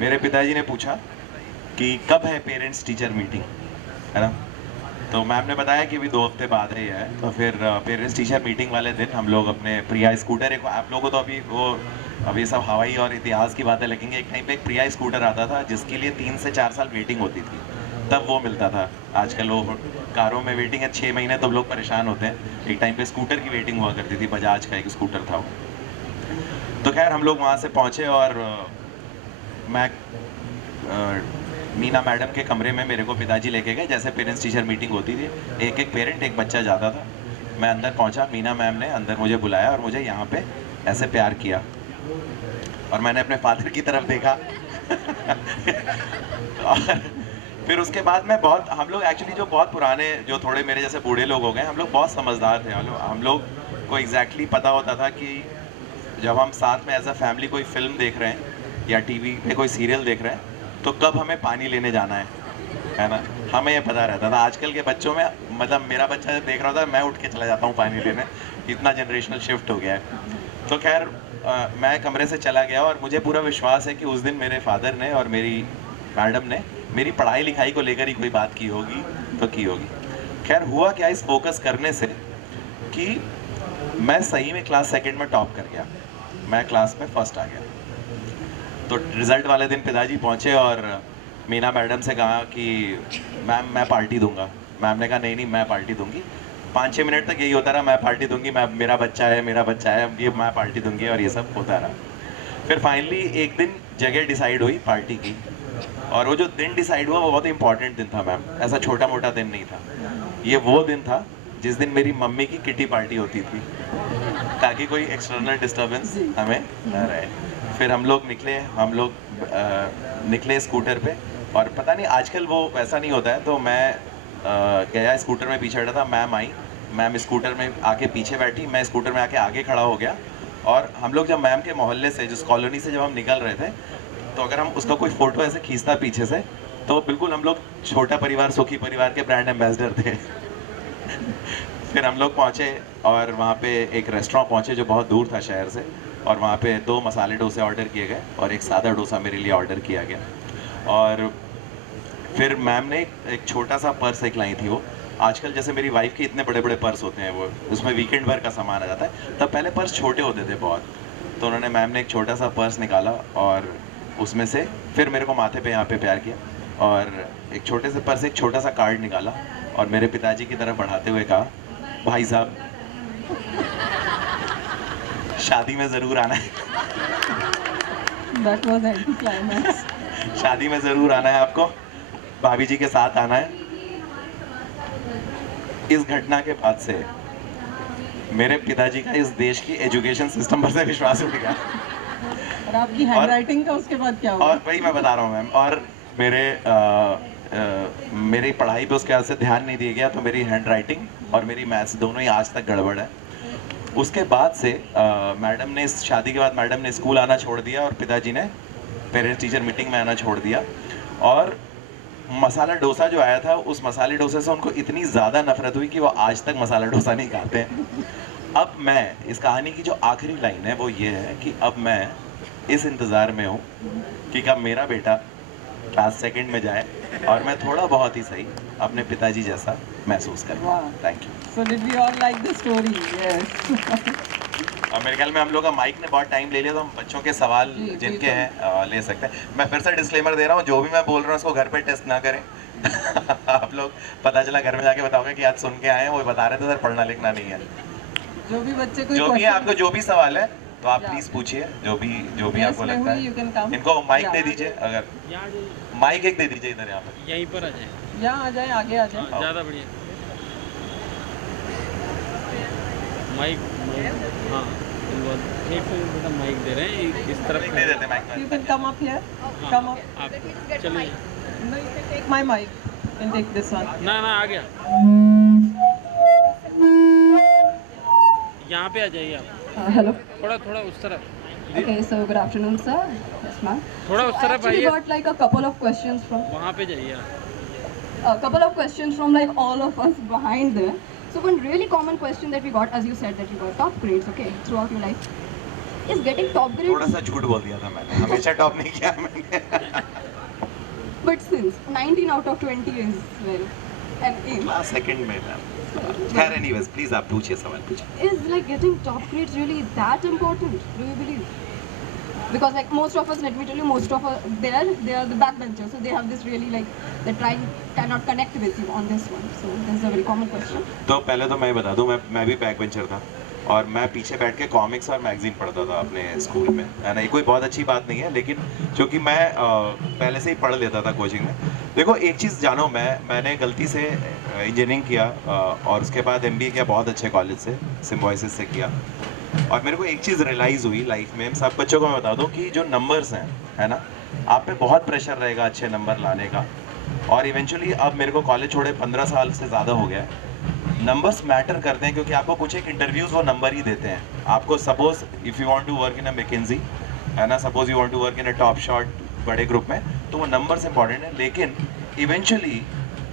मेरे पिताजी ने पूछा कि कब है पेरेंट्स टीचर मीटिंग, है ना। तो मैम ने बताया कि अभी 2 हफ्ते बाद है ये। तो फिर पेरेंट्स टीचर मीटिंग वाले दिन हम लोग अपने प्रिया स्कूटर, एक आप लोगों को तो अभी सब हवाई और इतिहास की बातें लगेंगे। एक टाइम पे एक प्रिया स्कूटर आता था जिसके लिए 3 से 4 साल वेटिंग होती थी, तब वो मिलता था। आजकल वो कारों में वेटिंग है 6 महीने, तो लोग परेशान होते हैं। एक टाइम पे स्कूटर की वेटिंग हुआ करती थी, बजाज का एक स्कूटर था वो। तो खैर हम लोग वहाँ से पहुँचे और मैं मीना मैडम के कमरे में मेरे को पिताजी लेके गए। जैसे पेरेंट्स टीचर मीटिंग होती थी, एक एक पेरेंट एक बच्चा जाता था। मैं अंदर पहुंचा, मीना मैम ने अंदर मुझे बुलाया और मुझे यहाँ पे ऐसे प्यार किया और मैंने अपने फादर की तरफ देखा। और फिर उसके बाद मैं बहुत, हम लोग एक्चुअली जो बहुत पुराने, जो थोड़े मेरे जैसे बूढ़े लोग हो गए, हम लोग बहुत समझदार थे। हम लोग को एग्जैक्टली पता होता था कि जब हम साथ में एज अ फैमिली कोई फिल्म देख रहे हैं या टीवी पे कोई सीरियल देख रहे हैं तो कब हमें पानी लेने जाना है ना। हमें ये पता रहता था। आजकल के बच्चों में, मतलब मेरा बच्चा जब देख रहा होता है मैं उठ के चला जाता हूँ पानी लेने, इतना जनरेशनल शिफ्ट हो गया है। तो खैर मैं कमरे से चला गया और मुझे पूरा विश्वास है कि उस दिन मेरे फादर ने और मेरी मैडम ने मेरी पढ़ाई लिखाई को लेकर ही कोई बात की होगी तो की होगी। खैर हुआ क्या इस फोकस करने से कि मैं सही में क्लास सेकंड में टॉप कर गया, मैं क्लास में फर्स्ट आ गया। तो रिजल्ट वाले दिन पिताजी पहुंचे और मीना मैडम से कहा कि मैम मैं पार्टी दूंगा। मैम ने कहा नहीं नहीं मैं पार्टी दूंगी। 5-6 मिनट तक यही होता रहा, मैं पार्टी दूंगी, मैं मेरा बच्चा है, मेरा बच्चा है, ये मैं पार्टी दूंगी, और ये सब होता रहा। फिर फाइनली एक दिन जगह डिसाइड हुई पार्टी की, और वो जो दिन डिसाइड हुआ वो बहुत इंपॉर्टेंट दिन था मैम, ऐसा छोटा मोटा दिन नहीं था। ये वो दिन था जिस दिन मेरी मम्मी की किटी पार्टी होती थी, ताकि कोई एक्सटर्नल डिस्टरबेंस हमें न रहे। फिर हम लोग निकले स्कूटर पे, और पता नहीं आजकल वो वैसा नहीं होता है। तो मैं गया स्कूटर में, पीछे बैठा था, मैम आई, मैम स्कूटर में आके पीछे बैठी, मैं स्कूटर में आके आगे खड़ा हो गया। और हम लोग जब मैम के मोहल्ले से, जिस कॉलोनी से जब हम निकल रहे थे, तो अगर हम उसका कोई फोटो ऐसे खींचता पीछे से, तो बिल्कुल हम लोग छोटा परिवार सुखी परिवार के ब्रांड एम्बेसडर थे। फिर हम लोग पहुँचे और वहाँ पे एक रेस्टोरेंट पहुँचे जो बहुत दूर था शहर से, और वहाँ पे 2 मसाले डोसे ऑर्डर किए गए और एक सादा डोसा मेरे लिए ऑर्डर किया गया। और फिर मैम ने एक छोटा सा पर्स एक लाई थी। वो आजकल जैसे मेरी वाइफ के इतने बड़े बड़े पर्स होते हैं, वो उसमें वीकेंड भर का सामान आ जाता है, तब पहले पर्स छोटे होते थे बहुत। तो उन्होंने, मैम ने एक छोटा सा पर्स निकाला और उसमें से फिर मेरे को माथे पे यहाँ पे प्यार किया, और एक छोटे से पर्स एक छोटा सा कार्ड निकाला और मेरे पिताजी की तरफ बढ़ाते हुए कहा, भाई साहब शादी में ज़रूर आना है। That was anti-climax. शादी में ज़रूर आना है आपको, भाभी जी के साथ आना है। इस घटना के बाद से मेरे पिताजी का इस देश की एजुकेशन सिस्टम पर से विश्वास उठ गया। और आपकी हैंडराइटिंग का उसके बाद क्या हुआ? और वही मैं बता रहा हूँ मैम, और मेरी पढ़ाई पे उसके बाद से ध्यान नहीं दिया गया, तो मेरी हैंडराइटिंग और मेरी मैथ्स दोनों ही आज तक गड़बड़ है। उसके बाद से मैडम ने, इस शादी के बाद मैडम ने स्कूल आना छोड़ दिया और पिताजी ने पेरेंट्स टीचर मीटिंग में आना छोड़ दिया। और मसाला डोसा जो आया था, उस मसाले डोसे से उनको इतनी ज़्यादा नफरत हुई कि वो आज तक मसाला डोसा नहीं खाते हैं। अब मैं, इस कहानी की जो आखिरी लाइन है वो ये है कि अब मैं इस इंतज़ार में हूँ कि कब मेरा बेटा क्लास सेकंड में जाए और मैं थोड़ा बहुत ही सही अपने पिताजी जैसा महसूस करूँ। Wow. Thank you. So did we all like the story? Yes. और मेरे ख्याल में हम लोग का माइक ने बहुत टाइम ले लिया, तो हम बच्चों के सवाल जी, जिनके बिल्कुल। हैं ले सकते हैं। मैं फिर से डिस्क्लेमर दे रहा हूँ, जो भी मैं बोल रहा हूँ उसको घर पे टेस्ट ना करें। आप लोग पता चला घर में जाके बताओगे कि आज सुन के आए हैं, वो बता रहे थे सर पढ़ना लिखना नहीं है। जो भी बच्चे कोई जो भी है, question- आपको जो भी सवाल है तो आप Yeah. प्लीज पूछिए, जो भी Yes, आपको मैं लगता हुई, you can है। come. इनको माइक Yeah. दे दीजिए, अगर यहाँ आ जाइए, माइक एक दे दीजिए इधर, यहाँ पर। यहीं पर आ जाए, यहाँ आ जाए, आगे आ जाए। ज़्यादा बढ़िया। माइक, हाँ एक से बेटा माइक दे रहे हैं, इस तरफ दे देते माइक You में। can come up here. हाँ, Come up. आप चलिए। No, you can take my mic. You can take this one. ना ना आ गया, यहाँ पे आ जाइए आप, Hello. थोड़ा थोड़ा उस तरफ, Okay, so good afternoon, sir. Yes, ma'am. थोड़ा उस I तरफ actually आइए, got like a couple of questions from वहाँ पे जाइए आप। like all of us behind there. So one really common question that we got, as you said that you got top grades, okay, throughout your life. is getting top थोड़ा grades, सा झूठ बोल दिया था मैंने, हमेशा टॉप नहीं किया मैंने। but since 19 out of 20 is well an aim. Class second में मैम। खैर एनीवेज प्लीज आप पूछिए, सवाल पूछिए। Is like getting top grades really that important? Do you believe? Because like most of us, let me tell you, most of us they are the backbenchers, so they have this really like they cannot connect with you on this one. So this is a very common question. तो पहले तो मैं बता दूं, मैं भी back bencher था और मैं पीछे बैठ के कॉमिक्स और मैगजीन पढ़ता था अपने स्कूल में, है ना। ये कोई बहुत अच्छी बात नहीं है, लेकिन चूँकि मैं पहले से ही पढ़ लेता था कोचिंग में। देखो एक चीज़ जानो, मैंने गलती से इंजीनियरिंग किया और उसके बाद एमबीए किया बहुत अच्छे कॉलेज से, सिम्बोसिस से किया। और मेरे को एक चीज़ रियलाइज़ हुई लाइफ में, सब बच्चों को मैं बता दूँ कि जो नंबर्स हैं, है ना, आप पे बहुत प्रेशर रहेगा अच्छे नंबर लाने का। और इवेंचुअली अब मेरे को कॉलेज छोड़े 15 साल से ज़्यादा हो गया है। नंबर्स मैटर करते हैं क्योंकि आपको कुछ एक इंटरव्यूज़ वो नंबर ही देते हैं। आपको suppose if you want to work in a McKinsey, है ना, suppose you want to work in a top shot बड़े ग्रुप में, तो वो नंबर्स इंपॉर्टेंट है। लेकिन इवेंचुअली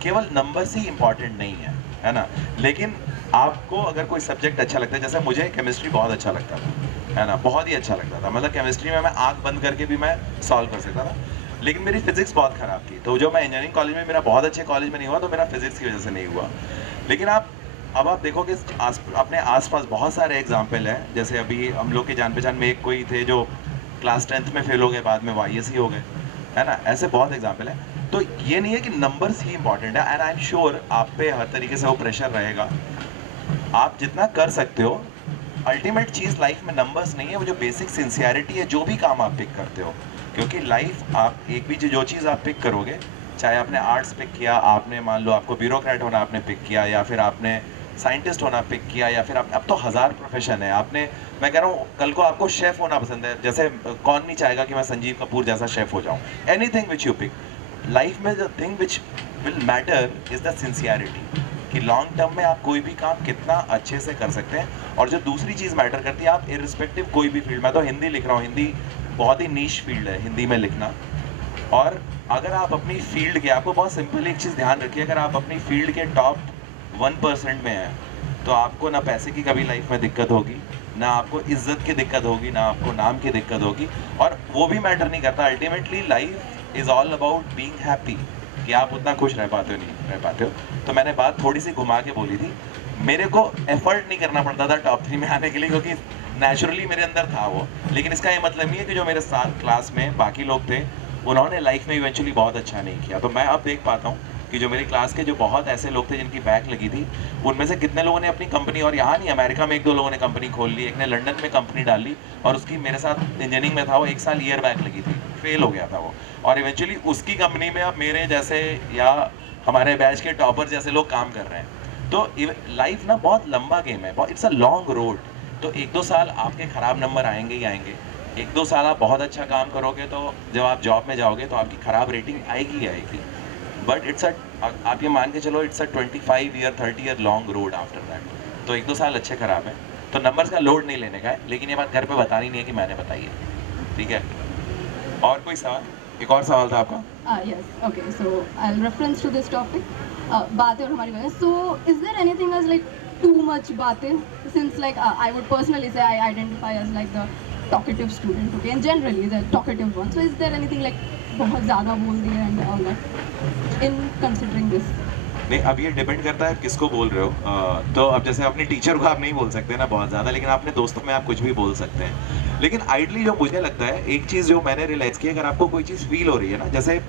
केवल नंबर्स ही इंपॉर्टेंट नहीं है ना। लेकिन आपको अगर कोई सब्जेक्ट अच्छा लगता है, जैसे मुझे केमिस्ट्री बहुत अच्छा लगता था, है ना, बहुत ही अच्छा लगता था। मतलब केमिस्ट्री में मैं आँख बंद करके भी मैं सॉल्व कर सकता था। लेकिन मेरी फिजिक्स बहुत ख़राब थी, तो जो मैं इंजीनियरिंग कॉलेज में, मेरा बहुत अच्छे कॉलेज में नहीं हुआ, तो मेरा फिजिक्स की वजह से नहीं हुआ। लेकिन अब आप देखोगे अपने आसपास बहुत सारे एग्जाम्पल हैं। जैसे अभी हम लोग के जान पहचान में एक कोई थे जो क्लास 10th में फेल हो गए, बाद में YSC हो गए, है ना। ऐसे बहुत एग्जाम्पल हैं। तो ये नहीं है कि नंबर्स ही इंपॉर्टेंट है, एंड आई एम श्योर आप पे हर तरीके से वो प्रेशर रहेगा। आप जितना कर सकते हो, अल्टीमेट चीज़ लाइफ में नंबर्स नहीं है, वो जो बेसिक सिंसियरिटी है, जो भी काम आप पिक करते हो। क्योंकि लाइफ आप एक भी जो चीज़ आप पिक करोगे, चाहे आपने आर्ट्स पिक किया, आपने मान लो आपको ब्यूरोक्रेट होना आपने पिक किया, या फिर आपने साइंटिस्ट होना पिक किया, या फिर अब तो हज़ार प्रोफेशन है। आपने, मैं कह रहा हूँ, कल को आपको शेफ़ होना पसंद है, जैसे कौन नहीं चाहेगा कि मैं संजीव कपूर जैसा शेफ़ हो जाऊँ। Anything which you pick, life में the thing which will matter is the sincerity, कि लॉन्ग टर्म में आप कोई भी काम कितना अच्छे से कर सकते हैं। और जो दूसरी चीज़ मैटर करती है, आप इरिस्पेक्टिव कोई भी फील्ड, मैं तो हिंदी लिख रहा हूँ, हिंदी बहुत ही नीश फील्ड है हिंदी में लिखना। और अगर आप अपनी फील्ड के, आपको बहुत सिंपल एक चीज़ ध्यान रखिए, अगर आप अपनी फील्ड के टॉप 1% में हैं, तो आपको ना पैसे की कभी लाइफ में दिक्कत होगी, ना आपको इज्जत की दिक्कत होगी, ना आपको नाम की दिक्कत होगी। और वो भी मैटर नहीं करता। Ultimately life is all about being happy, कि आप उतना खुश रह पाते हो नहीं रह पाते हो। तो मैंने बात थोड़ी सी घुमा के बोली थी। मेरे को एफर्ट नहीं करना पड़ता था टॉप 3 में आने के लिए, क्योंकि नेचुरली मेरे अंदर था वो। लेकिन इसका ये मतलब नहीं है कि जो मेरे साथ क्लास में बाकी लोग थे, उन्होंने लाइफ में इवेंचुअली बहुत अच्छा नहीं किया। तो मैं अब देख पाता हूँ कि जो मेरी क्लास के जो बहुत ऐसे लोग थे जिनकी बैक लगी थी, उनमें से कितने लोगों ने अपनी कंपनी, और यहाँ नहीं, अमेरिका में 1-2 लोगों ने कंपनी खोल ली, एक ने लंदन में कंपनी डाल ली, और उसकी, मेरे साथ इंजीनियरिंग में था वो, 1 साल ईयर बैक लगी थी, फेल हो गया था वो, और इवेंचुअली उसकी कंपनी में अब मेरे जैसे या हमारे बैच के टॉपर जैसे लोग काम कर रहे हैं। तो लाइफ ना बहुत लंबा गेम है, इट्स अ लॉन्ग रोड। तो 1-2 साल आपके ख़राब नंबर आएंगे ही आएंगे, 1-2 साल आप बहुत अच्छा काम करोगे, तो जब आप जॉब में जाओगे तो आपकी ख़राब रेटिंग आएगी ही आएगी। बट इट्स अ, आप ये मान के चलो, it's a 25 year 30 year long road after that. तो 1-2 साल अच्छे ख़राब है, तो नंबर्स का लोड नहीं लेने का है। लेकिन ये बात घर पे बतानी नहीं है कि मैंने बताई है, ठीक है। और कोई सवाल? एक और सवाल था आपका। Yes. Okay. So I'll reference to this topic. बातें और हमारी वजह. So is there anything as like too much बातें? Since like I would personally say I identify as like the talkative student. Okay, and generally the talkative one. So is there anything like बहुत ज़्यादा बोल दिया and all that in considering this? नहीं, अब ये depend करता है किसको बोल रहे हो। तो अब जैसे अपनी टीचर को आप नहीं बोल सकते ना बहुत ज़्यादा, लेकिन अपने दोस्तों में आप कुछ भी बोल सकते हैं। लेकिन आइडली जो मुझे लगता है, एक चीज़ जो मैंने रियलाइज़ की, अगर आपको कोई चीज़ फील हो रही है ना, जैसे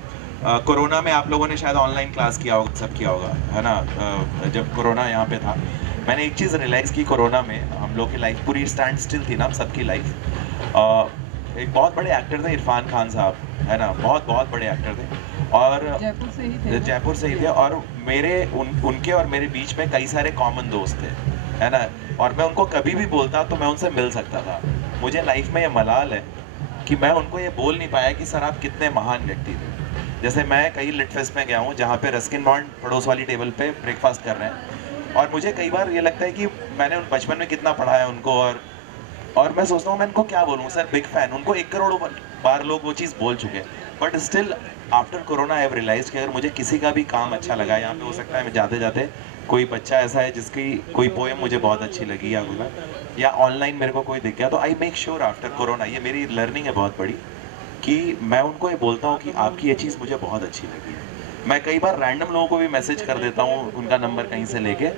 कोरोना में आप लोगों ने शायद ऑनलाइन क्लास किया होगा, सब किया होगा, है ना। जब कोरोना यहाँ पे था, मैंने एक चीज़ रियलाइज़ की, कोरोना में हम लोग की लाइफ पूरी स्टैंड स्टिल थी ना, सबकी लाइफ। एक बहुत बड़े एक्टर थे इरफान खान साहब, है ना, बहुत बहुत बड़े एक्टर थे, और जयपुर से ही थे। जयपुर से ही थे। और मेरे उनके और मेरे बीच में कई सारे कॉमन दोस्त थे, है ना। और मैं उनको कभी भी बोलता तो मैं उनसे मिल सकता था। मुझे लाइफ में ये मलाल है कि मैं उनको ये बोल नहीं पाया कि सर आप कितने महान व्यक्ति थे। जैसे मैं कई लिट फेस्ट में गया हूँ, जहाँ पे रस्किन बॉन्ड पड़ोस वाली टेबल पे ब्रेकफास्ट कर रहे हैं, और मुझे कई बार ये लगता है कि मैंने उन बचपन में कितना पढ़ाया उनको, और मैं सोचता हूँ मैं इनको क्या बोलूँ सर, बिग फैन। उनको 1 करोड़ बार लोग वो चीज़ बोल चुके हैं। But still after corona I have realize कि अगर मुझे किसी का भी काम अच्छा लगा, यहाँ पे हो सकता है मैं जाते जाते कोई बच्चा ऐसा है जिसकी कोई पोएम मुझे बहुत अच्छी लगी या ऑनलाइन मेरे को कोई दिख गया, तो I make sure after corona, ये मेरी लर्निंग है बहुत बड़ी, कि मैं उनको ये बोलता हूँ कि आपकी ये चीज़ मुझे बहुत अच्छी लगी है। मैं कई बार रैंडम लोगों को भी मैसेज कर देता हूँ, उनका नंबर कहीं से लेके,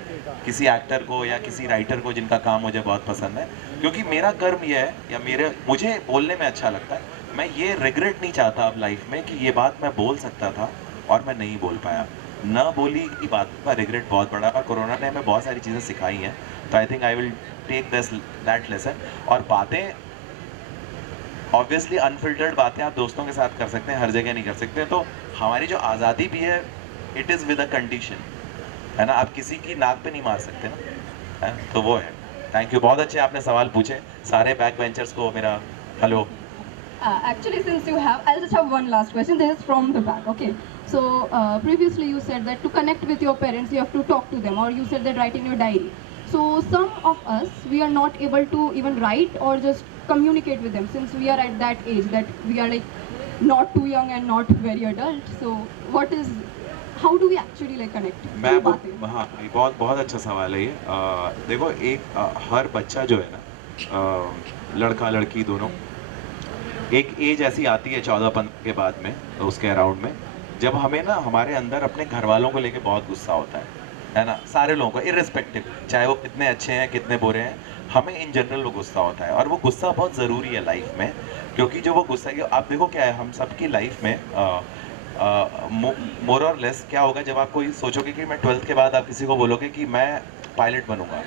किसी एक्टर को या किसी राइटर को जिनका काम मुझे बहुत पसंद है, क्योंकि मेरा कर्म ये है या मुझे बोलने में अच्छा लगता है। मैं ये रिग्रेट नहीं चाहता अब लाइफ में कि ये बात मैं बोल सकता था और मैं नहीं बोल पाया। न बोली की बात का रिग्रेट बहुत बड़ा, और कोरोना ने हमें बहुत सारी चीज़ें सिखाई हैं, तो I think I will take that lesson. और बातें ऑब्वियसली अनफिल्टर्ड बातें आप दोस्तों के साथ कर सकते हैं, हर जगह नहीं कर सकते, तो हमारी जो आज़ादी भी है it is with a condition, है ना, आप किसी की नाक पे नहीं मार सकते ना, है? तो वो है। थैंक यू, बहुत अच्छे आपने सवाल पूछे, सारे बैक बेंचर्स को मेरा hello. Actually, since you have, I'll just have one last question. This is from the back. Okay. So previously you said that to connect with your parents, you have to talk to them, or you said that write in your diary. So some of us, we are not able to even write or just communicate with them, since we are at that age that we are like not too young and not very adult. So how do we actually like connect? मैं वो बातें। हाँ, ये बहुत बहुत अच्छा सवाल है ये। देखो, हर बच्चा जो है ना, लड़का लड़की दोनों, एक एज ऐसी आती है 14-15 के बाद में, तो उसके अराउंड में, जब हमें ना हमारे अंदर अपने घर वालों को लेके बहुत गुस्सा होता है ना, सारे लोगों को इर्रिस्पेक्टिव, चाहे वो कितने अच्छे हैं कितने बुरे हैं, हमें इन जनरल वो गुस्सा होता है, और वो गुस्सा बहुत ज़रूरी है लाइफ में, क्योंकि जो वो गुस्सा है, आप देखो क्या है, हम सबकी लाइफ में मोर और लेस क्या होगा, जब आप कोई सोचोगे कि मैं 12th के बाद आप किसी को बोलोगे कि मैं पायलट बनूंगा,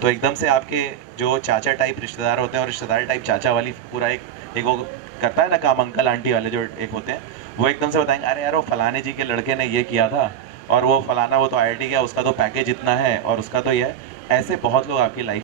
तो एकदम से आपके जो चाचा टाइप रिश्तेदार होते हैं, और रिश्तेदार टाइप चाचा वाली पूरा एक वो करता है ना काम, अंकल आंटी वाले जो एक होते हैं, वो एकदम से बताएंगे अरे यार वो फलाने जी के लड़के ने ये किया था, और वो फलाना वो तो IIT गया, उसका तो पैकेज इतना है, और उसका तो ये है। ऐसे बहुत लोग आपकी लाइफ